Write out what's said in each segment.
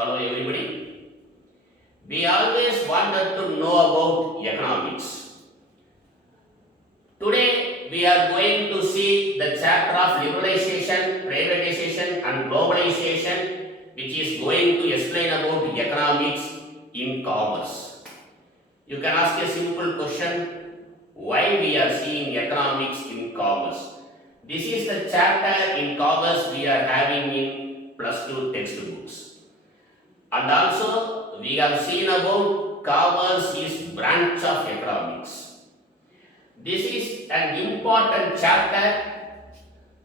Hello everybody. We always wanted to know about economics. Today we are going to see the chapter of liberalization, privatization and globalization which is going to explain about economics in commerce. You can ask a simple question, why we are seeing economics in commerce? This is the chapter in commerce we are having in plus 2 textbooks. And also we have seen about commerce is branch of economics. This is an important chapter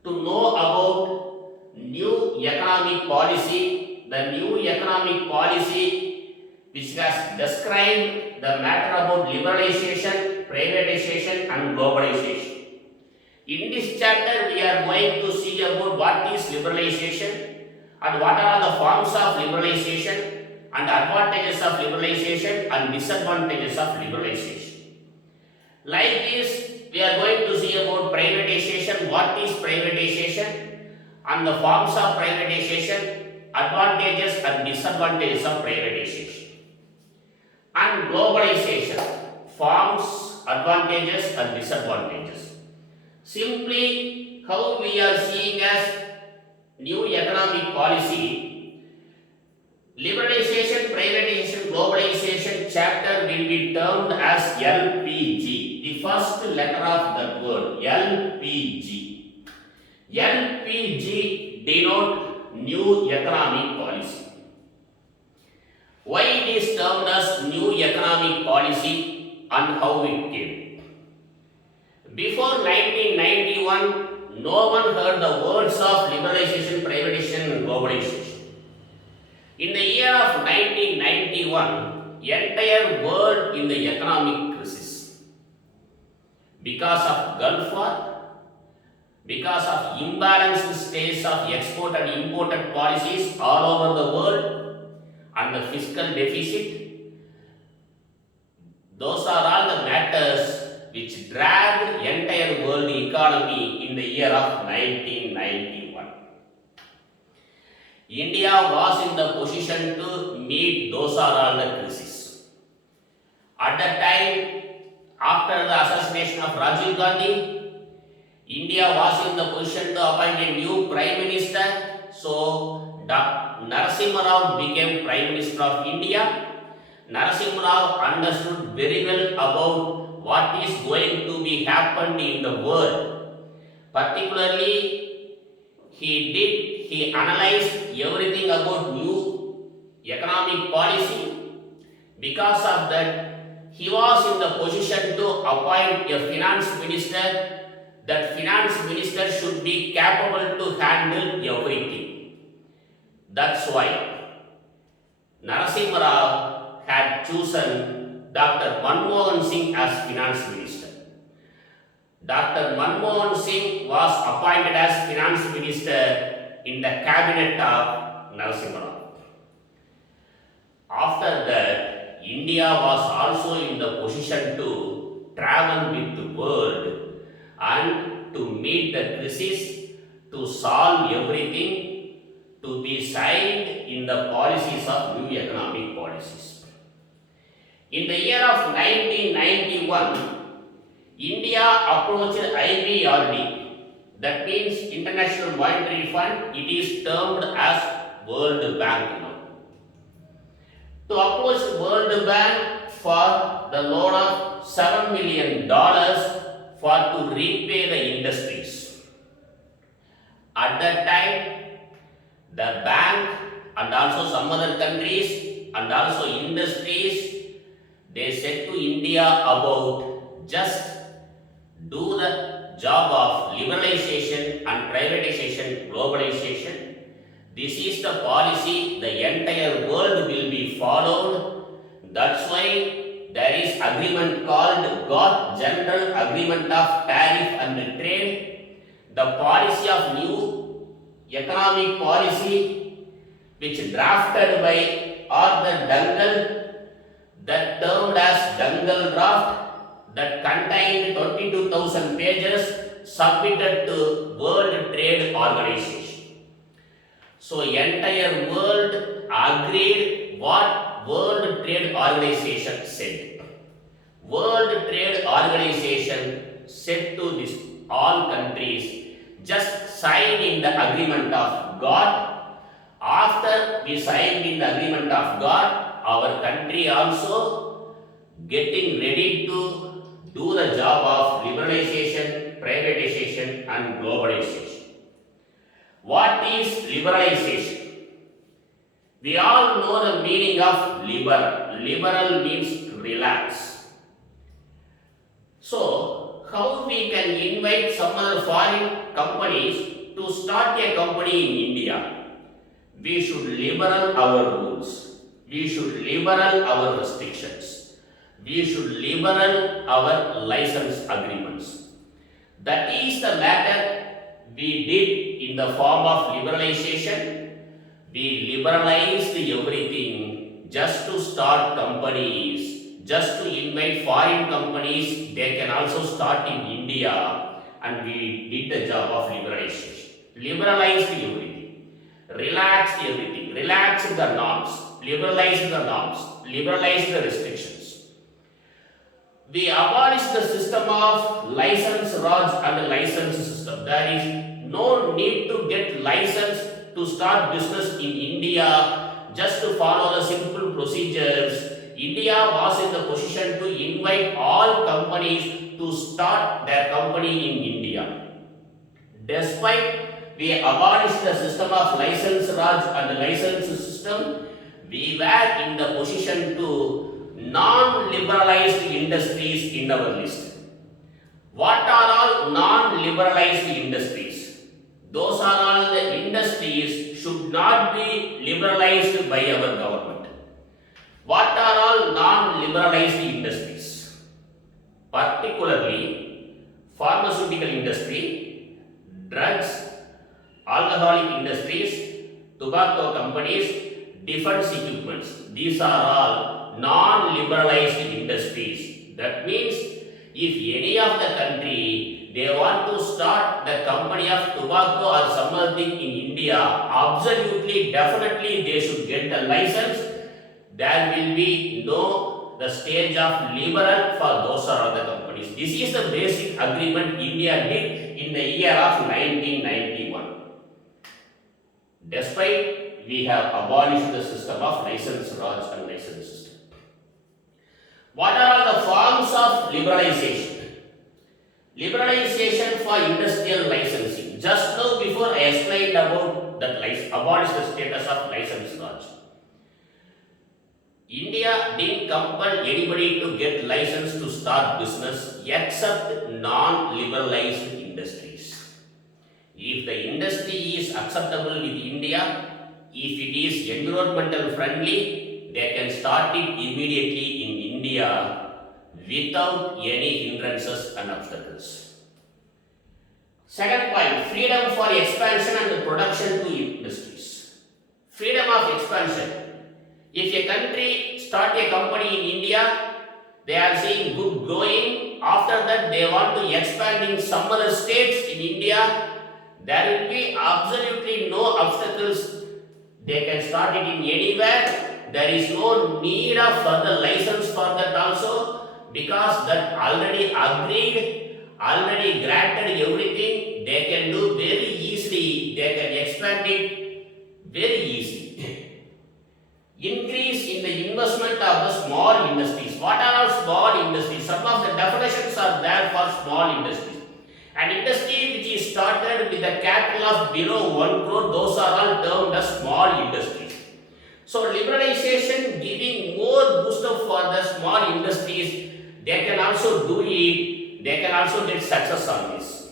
to know about new economic policy, the new economic policy which has described the matter about liberalization, privatization and globalization. In this chapter we are going to see about what is liberalization and what are the forms of liberalization and advantages of liberalization and disadvantages of liberalization. Like this, we are going to see about privatization, what is privatization and the forms of privatization, advantages and disadvantages of privatization. And globalization, forms, advantages and disadvantages. Simply how we are seeing as new economic policy, liberalization, privatization, globalization chapter will be termed as LPG. The first letter of that word, LPG. LPG denote new economic policy. Why it is termed as new economic policy and how it came? Before 1991, no one heard the words of liberalization, privatization and globalization. In the year of 1991, entire world in the economic crisis. Because of Gulf War, because of imbalanced states of export and imported policies all over the world and the fiscal deficit, those are all the matters which dragged entire world economy in the year of 1991. India was in the position to meet those are all the crises. At that time, after the assassination of Rajiv Gandhi, India was in the position to appoint a new Prime Minister. So, Narasimha Rao became Prime Minister of India. Narasimha Rao understood very well about what is going to be happened in the world. Particularly, he analyzed everything about new economic policy. Because of that, he was in the position to appoint a finance minister. That finance minister should be capable to handle everything. That's why Narasimha Rao had chosen Dr. Manmohan Singh as finance minister. Dr. Manmohan Singh was appointed as finance minister in the cabinet of Narasimha Rao. After that, India was also in the position to travel with the world and to meet the crisis, to solve everything, to be signed in the policies of new economic policies. In the year of 1991, India approached IBRD, that means International Monetary Fund, it is termed as World Bank now. To approach World Bank for the loan of $7 million for to repay the industries. At that time, the bank and also some other countries and also industries, they said to India about just do the job of liberalization and privatization, globalization. This is the policy the entire world will be followed. That's why there is agreement called GATT, General Agreement of Tariff and Trade. The policy of new economic policy which drafted by Arthur Dunkel, that termed as Dunkel draft, that contained 22,000 pages, submitted to World Trade Organization. So entire world agreed what World Trade Organization said. World Trade Organization said to this all countries, just sign in the agreement of God. After we signed in the agreement of God, our country also getting ready to do the job of liberalization, privatization and globalization. What is liberalization? We all know the meaning of liberal. Liberal means relax. So, how we can invite some other foreign companies to start a company in India? We should liberal our rules. We should liberal our restrictions. We should liberal our license agreements. That is the matter we did in the form of liberalization. We liberalized everything just to start companies, just to invite foreign companies. They can also start in India, and we did the job of liberalization. Liberalized everything, relaxed everything, relaxed the norms, liberalized the norms, liberalized the restrictions. We abolished the system of license Raj and license system. There is no need to get license to start business in India just to follow the simple procedures. India was in the position to invite all companies to start their company in India. Despite we abolished the system of license Raj and license system, we were in the position to non-liberalized industries in our list. What are all non-liberalized industries? Those are all the industries should not be liberalized by our government. What are all non-liberalized industries? Particularly pharmaceutical industry, drugs, alcoholic industries, tobacco companies, defense equipments. These are all non-liberalized industries. That means if any of the country they want to start the company of tobacco or some other thing in India, absolutely, definitely they should get the license. There will be no the stage of liberal for those or other companies. This is the basic agreement India did in the year of 1991. Despite we have abolished the system of license Raj and license system. What are all the forms of liberalization? Liberalization for industrial licensing. Just now before I explained about that abolish the status of license Raj. India didn't compel anybody to get license to start business except non-liberalized industries. If the industry is acceptable with India, if it is environmental friendly, they can start it immediately in India without any hindrances and obstacles. Second point, freedom for expansion and production to industries. Freedom of expansion. If a country start a company in India, they are seeing good growing. After that, they want to expand in some other states in India. There will be absolutely no obstacles. They can start it in anywhere. There is no need of further license for that also, because that already agreed, already granted everything. They can do very easily. They can expand it very easily. Increase in the investment of the small industries. What are our small industries? Some of the definitions are there for small industries. An industry which is started with a capital of below 1 crore, those are all termed as small industries. So liberalization giving more boost up for the small industries, they can also do it, they can also get success on this.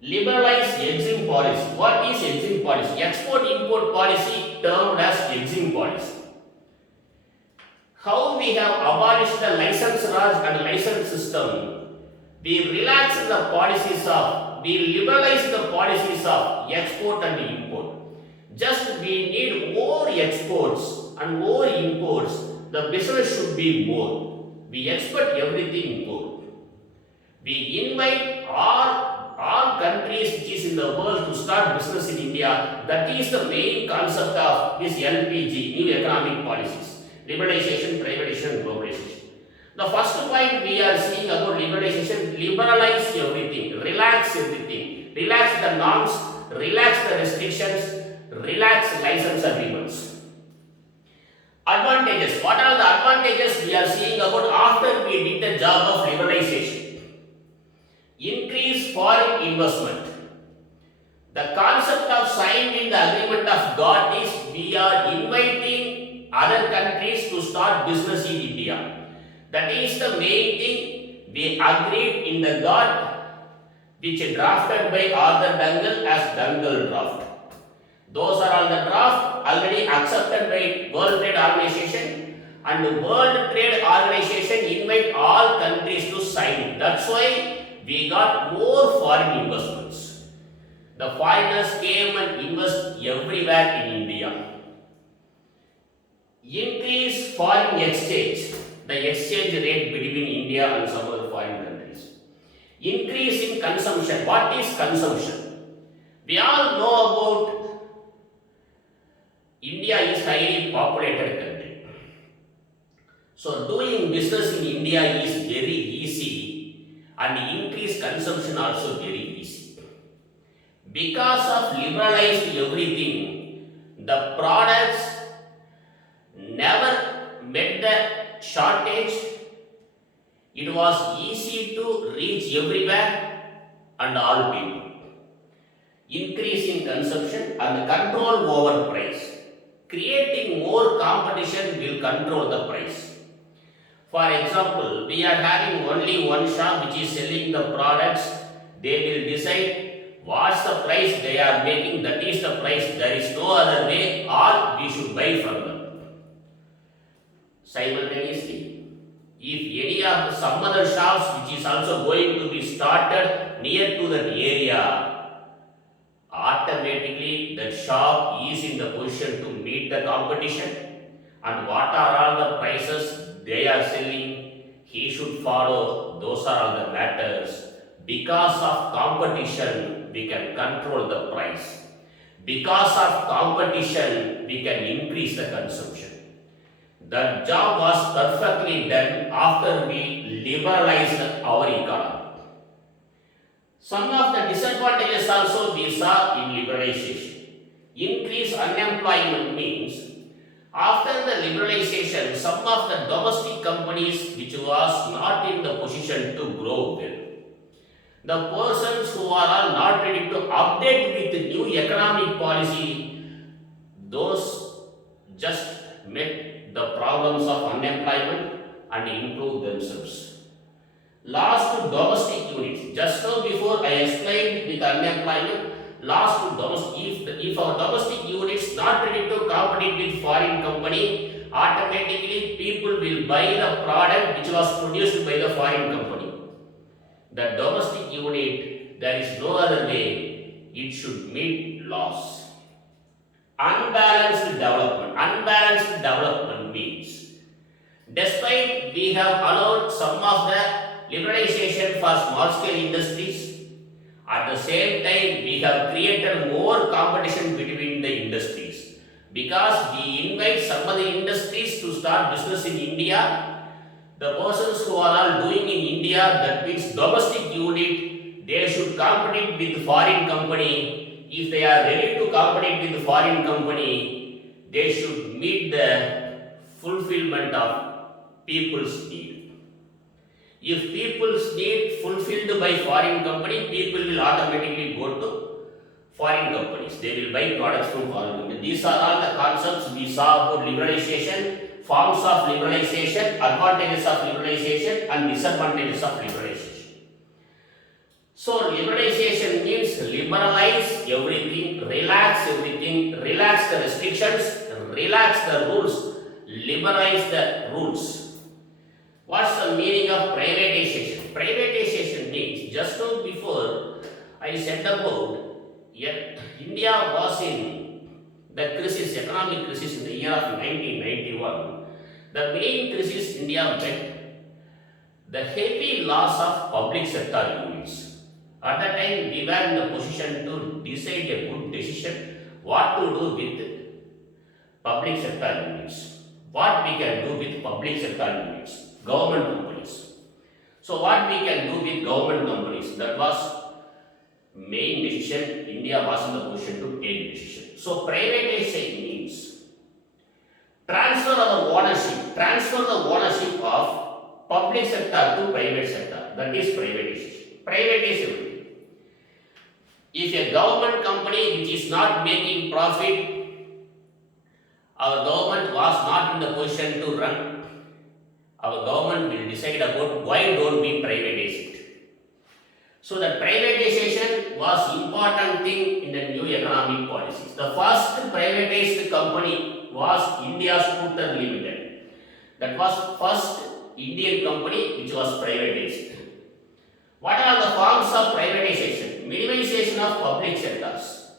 Liberalize EXIM policy. What is EXIM policy? Export-import policy termed as EXIM policy. How we have abolished the license Raj and license system, we relaxed the policies of, we liberalized the policies of export and import. Just we need more exports and more imports. The business should be more. We expect everything more. We invite all all countries which is in the world to start business in India. That is the main concept of this LPG, new economic policies, liberalization, privatization, globalization. The first point we are seeing about liberalization: liberalize everything, relax everything, relax the norms, relax the restrictions, relax license agreements. Advantages. What are the advantages we are seeing about after we did the job of liberalization? Increase foreign investment. The concept of signing the agreement of God is we are inviting other countries to start business in India. That is the main thing we agreed in the God which drafted by Arthur Dungal as Dungal draft. Those are all the draft already accepted by World Trade Organization, and the World Trade Organization invite all countries to sign it. That's why we got more foreign investments. The foreigners came and invest everywhere in India. Increase foreign exchange, the exchange rate between India and some other foreign countries. Increase in consumption. What is consumption? We all know about India is highly populated country. So doing business in India is very easy, and increased consumption also very easy. Because of liberalized everything, the products never met the shortage. It was easy to reach everywhere and all people. Increase in consumption and control over price. Creating more competition will control the price. For example, we are having only one shop which is selling the products. They will decide what's the price they are making, that is the price. There is no other way, or we should buy from them. Simultaneously, if any of some other shops which is also going to be started near to that area, automatically that shop is in the position to meet the competition, and what are all the prices they are selling, he should follow. Those are all the matters. Because of competition we can control the price. Because of competition we can increase the consumption. The job was perfectly done after we liberalized our economy. Some of the disadvantages also we saw in liberalization. Increased unemployment means after the liberalization, some of the domestic companies which was not in the position to grow well. The persons who are all not ready to update with the new economic policy, those just met the problems of unemployment and improved themselves. Loss to domestic units. Just now before I explained with unemployment, loss to domestic. If our domestic units not ready to compete with foreign company, automatically people will buy the product which was produced by the foreign company. The domestic unit, there is no other way, it should meet loss. Unbalanced development. Unbalanced development means despite we have allowed some of the liberalization for small scale industries, at the same time we have created more competition between the industries, because we invite some of the industries to start business in India. The persons who are all doing in India, that means domestic unit, they should compete with foreign company. If they are ready to compete with foreign company, they should meet the fulfillment of people's need. If people's need fulfilled by foreign company, people will automatically go to foreign companies. They will buy products from foreign companies. These are all the concepts we saw about liberalization, forms of liberalization, advantages of liberalization and disadvantages of liberalization. So liberalization means liberalize everything, relax the restrictions, relax the rules, liberalize the rules. What's the meaning of privatization? Privatization means, just now before I said about, yet India was in the crisis, economic crisis in the year of 1991. The main crisis India met, the heavy loss of public sector units. At that time, we were in the position to decide a good decision what to do with public sector units. What we can do with public sector units, government companies. So what we can do with government companies, that was main decision. India was in the position to take decision. So privatization means transfer the ownership of public sector to private sector. That is privatization. Privatization. If a government company which is not making profit, our government was not in the position to run, our government will decide about why don't we privatize it. So the privatization was important thing in the new economic policies. The first privatized company was India Scooter Limited. That was first Indian company which was privatized. What are the forms of privatization? Minimization of public sectors.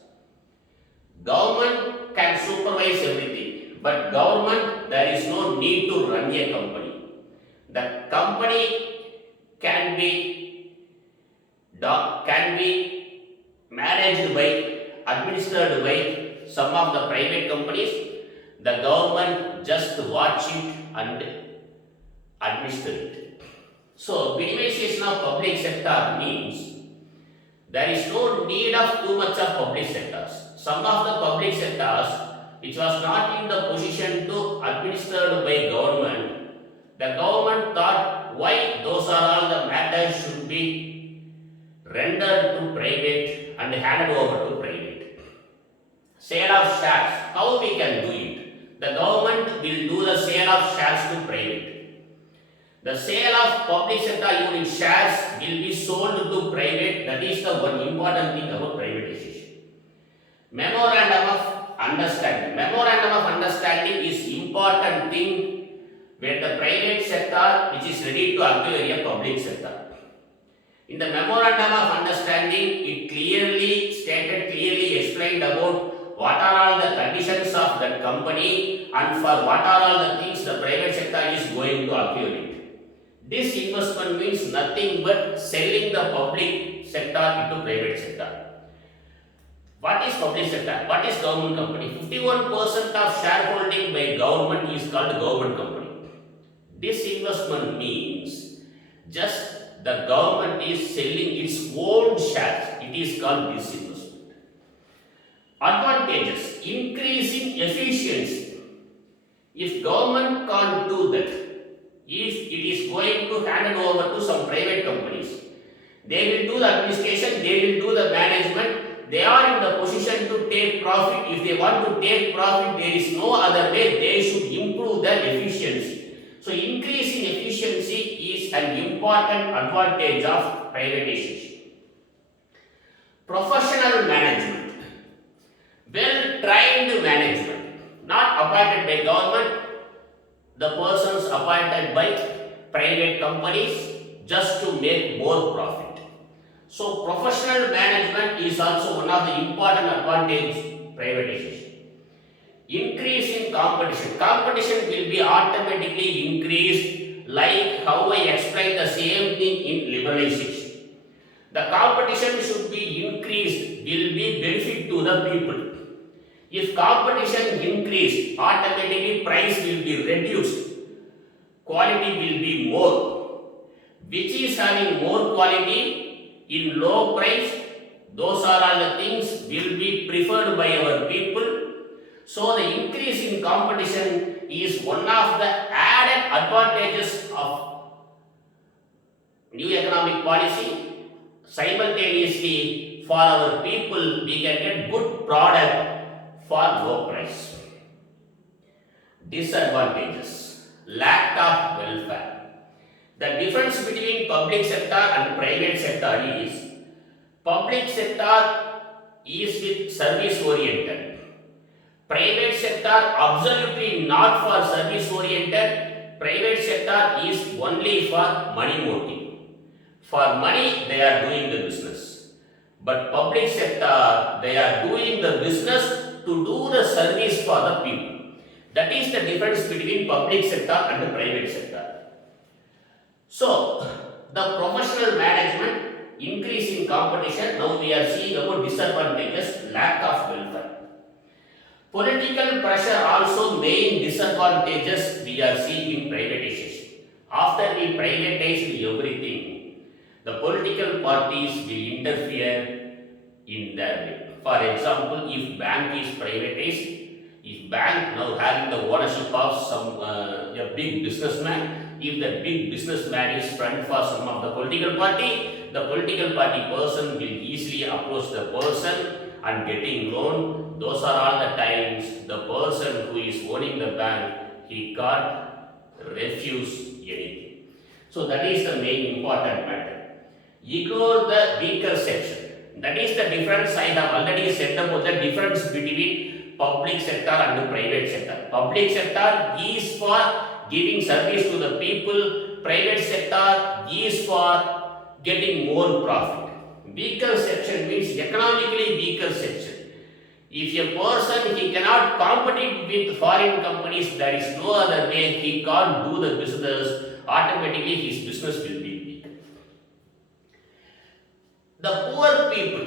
Government can supervise everything, but government, there is no need to run a company. The company can be managed by, administered by some of the private companies. The government just watch it and administer it. So minimization of public sector means there is no need of too much of public sectors. Some of the public sectors which was not in the position to administered by government, the government thought why those are all the matters should be rendered to private and handed over to private. Sale of shares, how we can do it? The government will do the sale of shares to private. The sale of public sector unit shares will be sold to private. That is the one important thing about privatization. Memorandum of understanding. Memorandum of understanding is important thing where the private sector which is ready to acquire a public sector. In the memorandum of understanding, it clearly stated, clearly explained about what are all the conditions of that company and for what are all the things the private sector is going to acquire it. This investment means nothing but selling the public sector into private sector. What is public sector? What is government company? 51% of shareholding by government is called government company. This investment means just the government is selling its own shares. It is called this investment. Advantages: increasing efficiency. If government can't do that, if it is going to hand it over to some private companies, they will do the administration, they will do the management, they are in the position to take profit. If they want to take profit, there is no other way, they should improve their efficiency. So increasing efficiency is an important advantage of privatization. Professional management, well-trained management, not appointed by government, the persons appointed by private companies just to make more profit. So professional management is also one of the important advantages privatization. Increase in competition. Competition will be automatically increased, like how I explained the same thing in liberalization. The competition should be increased, will be benefit to the people. If competition increased, automatically price will be reduced, quality will be more. Which is having more quality in low price, those are all the things will be preferred by our people. So the increase in competition is one of the added advantages of new economic policy. Simultaneously, for our people, we can get good product for low price. Disadvantages: lack of welfare. The difference between public sector and private sector is public sector is with service oriented. Private sector absolutely not for service oriented. Private sector is only for money motive. For money they are doing the business. But public sector, they are doing the business to do the service for the people. That is the difference between public sector and the private sector. So, the professional management increase in competition. Now we are seeing about disadvantages, lack of welfare. Political pressure also main disadvantages we are seeing in privatization. After we privatized everything, the political parties will interfere in their way. For example, if bank is privatized, if bank now having the ownership of some a big businessman, if the big businessman is front for some of the political party person will easily approach the person and getting loan. Those are all the times the person who is owning the bank, he can't refuse anything. So that is the main important matter. Ignore the weaker section. That is the difference I have already said about the difference between public sector and private sector. Public sector is for giving service to the people. Private sector is for getting more profit. Weaker section means economically weaker section. If a person he cannot compete with foreign companies, there is no other way he can't do the business. Automatically his business will be weak. The poor people,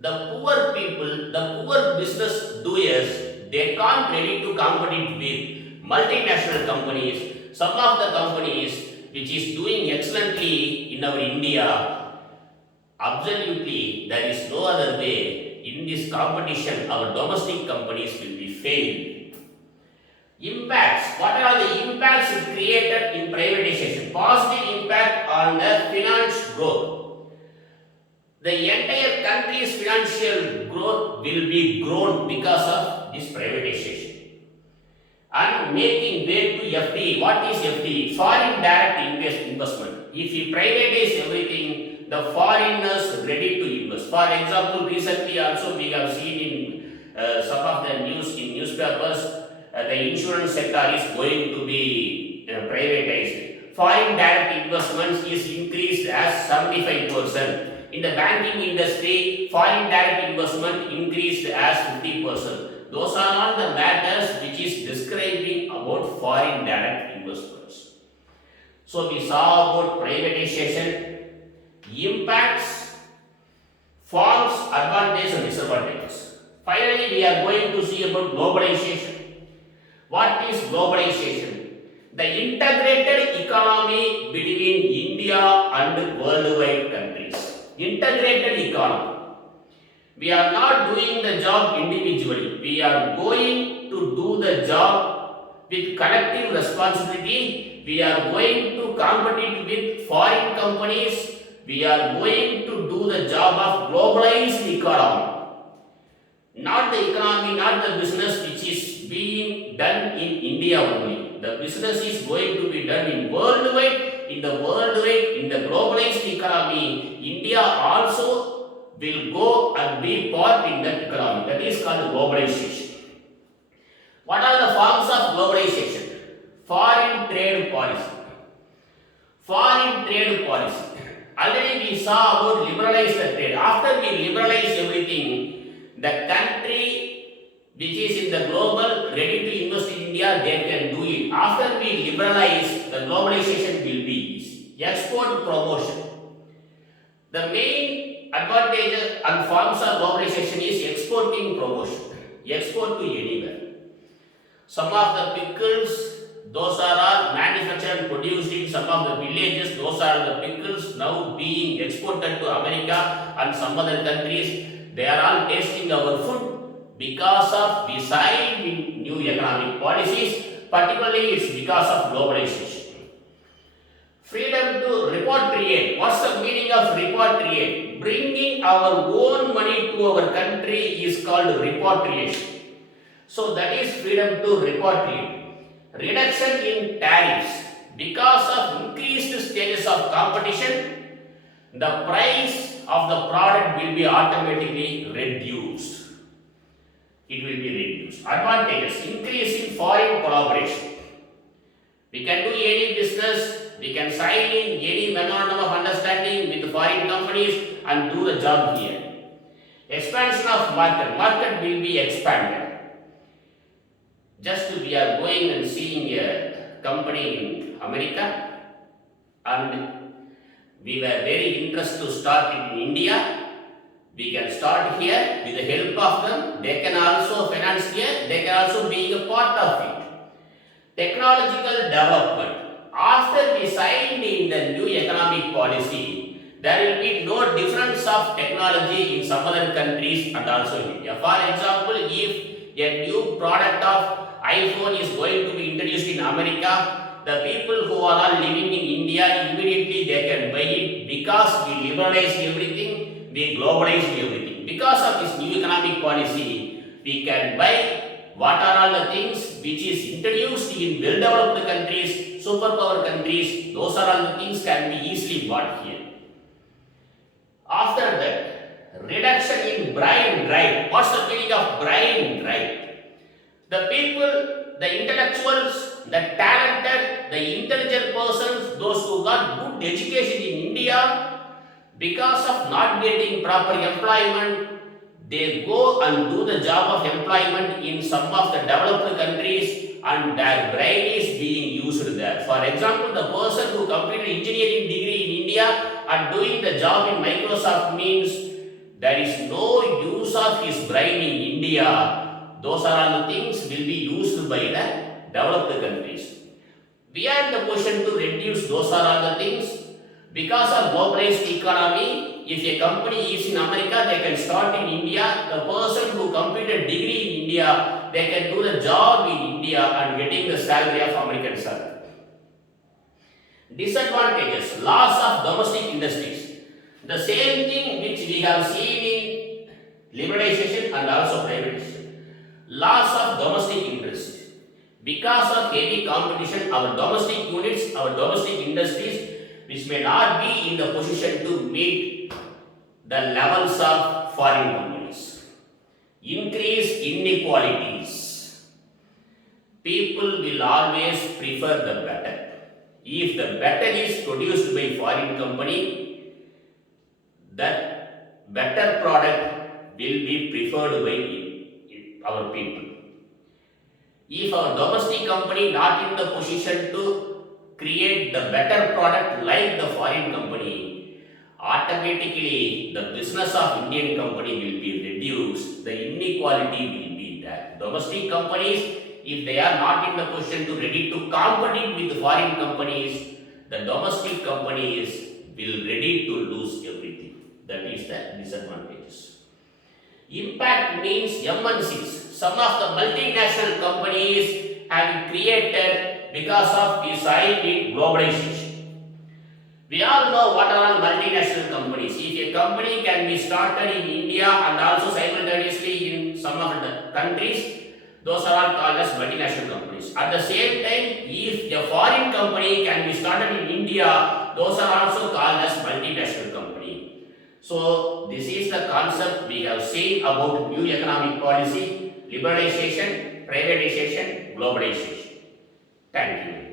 the poor business doers, they can't ready to compete with multinational companies. Some of the companies which is doing excellently in our India, absolutely there is no other way. In this competition, our domestic companies will be failed. Impacts. What are the impacts it created in privatization? Positive impact on the finance growth. The entire country's financial growth will be grown because of this privatization. And making way to FDI. What is FDI? Foreign direct investment. If we privatize everything, the foreigners ready to invest. For example, recently also we have seen in some of the news in newspapers, the insurance sector is going to be privatized. Foreign direct investments is increased as 75%. In the banking industry, foreign direct investment increased as 50%. Those are all the matters which is describing about foreign direct investments. So we saw about privatization, impacts, forms, advantages and disadvantages. Finally, we are going to see about globalization. What is globalization? The integrated economy between India and worldwide countries. Integrated economy. We are not doing the job individually. We are going to do the job with collective responsibility. We are going to compete with foreign companies. We are going to do the job of globalized economy. Not the economy, not the business which is being done in India only. The business is going to be done in worldwide. In the worldwide, in the globalized economy, India also will go and be part in that economy. That is called globalization. What are the forms of globalization? Foreign trade policy. Foreign trade policy. Already we saw about liberalize the trade. After we liberalize everything, the country which is in the global ready to invest in India, they can do it. After we liberalize, the globalization will be easy. Export promotion. The main advantages and forms of globalization is exporting promotion. Export to anywhere. Some of the pickles, those are all manufactured and produced in some of the villages. Those are the pickles now being exported to America and some other countries. They are all tasting our food because of we signed in new economic policies. Particularly, it's because of globalization. Freedom to repatriate. What's the meaning of repatriate? Bringing our own money to our country is called repatriation. So that is freedom to repatriate. Reduction in tariffs. Because of increased stages of competition, the price of the product will be automatically reduced. It will be reduced. Advantages. Increase in foreign collaboration. We can do any business. We can sign in any memorandum of understanding with foreign companies and do the job here. Expansion of market. Market will be expanded. Just we are going and seeing a company in America and we were very interested to start it in India. We can start here with the help of them. They can also finance here. They can also be a part of it. Technological development. After we signed in the new economic policy, there will be no difference of technology in some other countries and also in India. For example, if a new product of iPhone is going to be introduced in America, the people who are all living in India immediately they can buy it because we liberalize everything, we globalize everything. Because of this new economic policy, we can buy what are all the things which is introduced in well-developed countries, superpower countries, those are all the things can be easily bought here. After that, reduction in brain drain. What's the meaning of brain drain? The people, the intellectuals, the talented, the intelligent persons, those who got good education in India, because of not getting proper employment, they go and do the job of employment in some of the developed countries and their brain is being used there. For example, the person who completed engineering degree in India and doing the job in Microsoft means there is no use of his brain in India. Those are all the things will be used by the developed countries. We are in the position to reduce those are all the things. Because of globalized economy, if a company is in America, they can start in India. The person who completed degree in India, they can do the job in India and getting the salary of American salary. Disadvantages, loss of domestic industries. The same thing which we have seen in liberalization and also privatization. Loss of domestic industries. Because of heavy competition, our domestic units, our domestic industries, which may not be in the position to meet the levels of foreign companies. Increase inequalities. People will always prefer the better. If the better is produced by foreign company, that better product will be preferred by our people. If our domestic company not in the position to create the better product like the foreign company, automatically the business of Indian company will be reduced, the inequality will be there. Domestic companies, if they are not in the position to ready to compete with foreign companies, the domestic companies will ready to lose everything. That is the disadvantages. Impact means MNCs. Some of the multinational companies have created because of the side in globalization. We all know what are all multinational companies. If a company can be started in India and also simultaneously in some of the countries, those are all called as multinational companies. At the same time, if a foreign company can be started in India, those are also called as multinational company. So this is the concept we have seen about new economic policy, liberalization, privatization, globalization. Thank you.